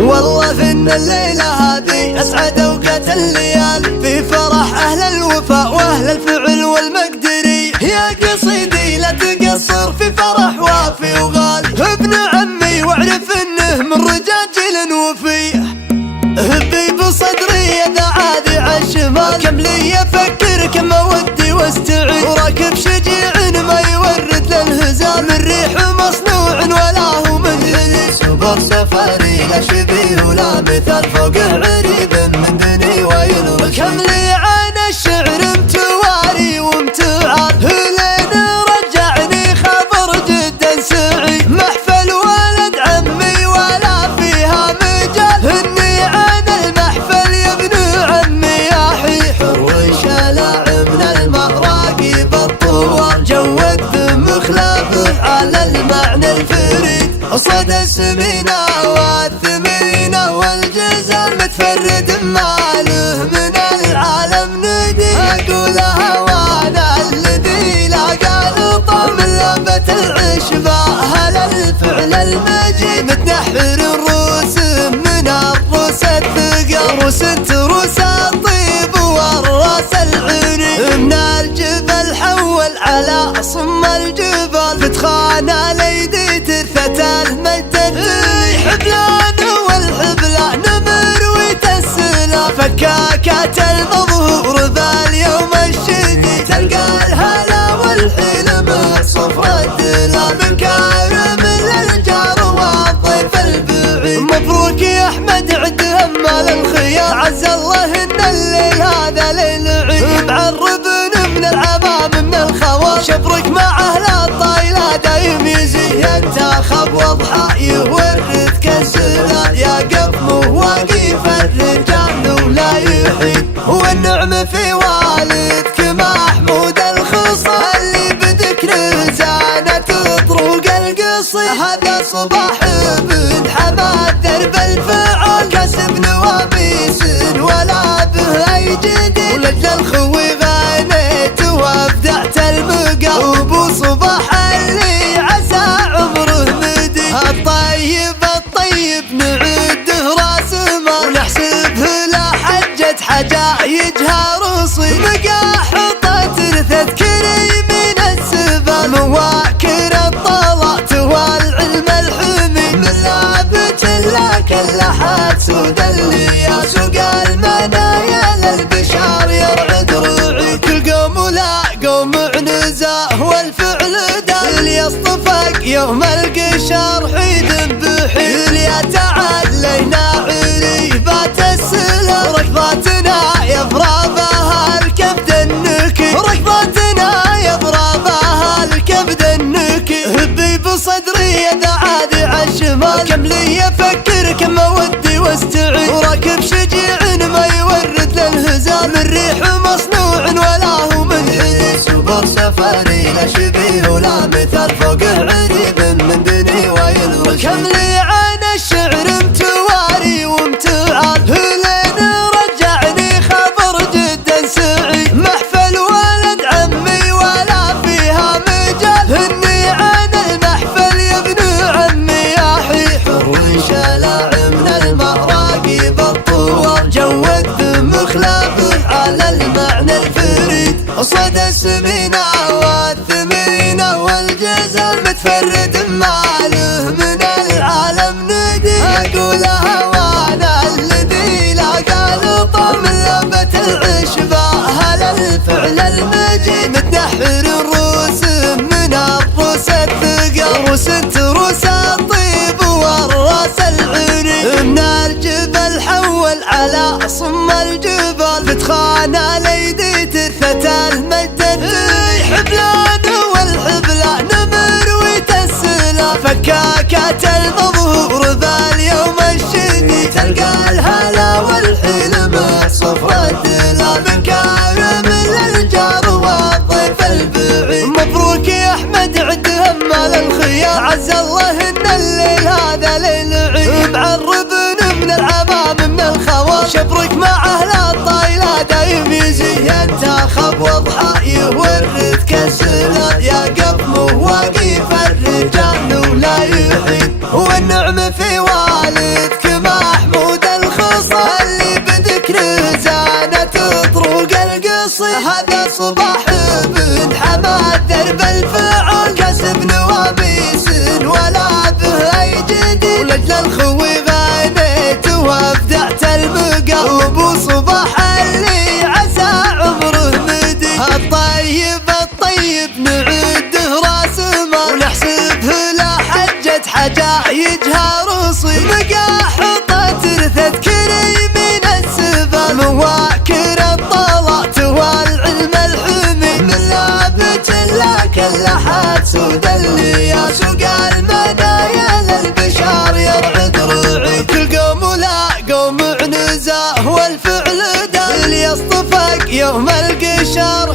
والله فإن الليلة هذه أسعد أوقات الليالي، في فرح أهل الوفاء وأهل الفعل والمقدري. يا قصيدي لا تقصر في فرح وافي وغالي، ابن عمي واعرف إنه من رجاجيل وفي. هبي بصدري إذا عادي عالشمال، كم لي أفكر كم ودي واستعين، وراكب شجيع ما يورد للهزال، من ريح مصنوع ولا هو مدري. سوبر سفاري لا شبيه ولا مثال، فوق عريب من بني ويل. كم لي عين الشعر متواري ومتعال، لين رجعني خبر جدا سعيد. محفل ولد عمي ولا فيها مجال، اني عن المحفل يا ابن عمي يا حيح. وشلع من المراقي بالطوال، جود بمخلفه على المعنى الفريد. صدى السمينة والثمينة والجزال، متفرد ماله من العالم ندي. أقولها وانا الذي لاقى لطم لعبة العشباء، هل الفعل المجيد. متنحر الروس من الروس الثقل، روس تروس الطيب والراس العري. من الجبل حول على صم الجبال، فتخانة ليدي تثت المجد الدني. حبلان والحبلان مروي تسلا، فكاكات المظهور ذا اليوم الشديد. تلقى الهلا والحلم صفر الدلال، من كارم للجار والضيف البعيد. مبروك يا احمد عد همال الخيار، عز الله ان الليل هذا ليل عيد. معرب من العمام من الخوار، شبرك مع اهل الطايله دايم يزيد. ينتخب واضحى يورث كالسلال، يا قفمه واقف الرجال ولا يحيد. والنعم في والدك محمود الخصال، اللي بذكر زانت طروق القصي. هذا صباح بن حماد درب الفعال، كسب نواميس ولا به اي جديد. ولجل الخوي غنيت وابدعت المقال، وابو صباح اللي عسى عمره مدي. الطيب نعده راس مال، ونحسبه لحجة حجايجها رصي. مقاحطة ترثت كريمين السبال، مواكر الطلعت والعلم الحمي. من لعبة لك اللحات سود اللي سوق المنايا للبشار يرعد رعي. كل قوم ولا قوم عنزاه والفعل دال، اللي يصطفق يوم القشار حيد بحيد. يا تعلينا عريبات السلام، ركضاتنا يفرى بها الكبد النكي. ركضاتنا يفرى بها الكبد النكي. هبي بصدري اذا عادي عالشمال، كم لي افكر كم ودي واستعين، وراكب شجيع ما يورد للهزال، من ريح مصنوع ولا هو منحني. سوبر سفاري لا شبيه ولا مثال، فوق عريب من بني ويل. كم لي عين الشعر متواري ومتعال، لين رجعني خبر جدا سعيد. محفل ولد عمي ولا فيها مجال، اني عن المحفل يا ابن عمي يا حيح. وشلع من المراقي بالطوال، جود بمخلفه على المعنى الفريد. صدى السمينة والثمينة والجزال، متفرد ماله من العالم ندي. أقولها وانا الذي لاقى لطم لعبة العشباء، هل الفعل المجيد. متنحر الروس من الروس الثقل، روس تروس الطيب والراس العري. من الجبل حول على صم الجبال، فتخانة ليدي تثت المجد الدني. حبلان والحبلان مروي تسلا، فكاكات المظهور ذا اليوم الشديد. تلقى الهلا والحلم صفر الدلال، من كارم للجار والضيف البعيد. مبروك يا احمد عد همال الخيار، عز الله ان الليل هذا ليل عيد. معرب من العمام من الخوار، شبرك مع اهل الطايله دايم يزيد. ينتخب واضحى يورث كالسلال، يا قفمه واقف الرجال ولا يحيد. والنعم في والدك محمود الطيب الطيب نعده راس مال ونحسبه لا حجة حجايجها رصيد مقاحطة ترثت كريمين السبال مواكر الطلات والعلم الحمي من لابت لكن لحد سود الليال سوق المنايا للبشار يرعد رعي كل قوم لا قوم عنزاه والفعل دال يصطفق يوم القشر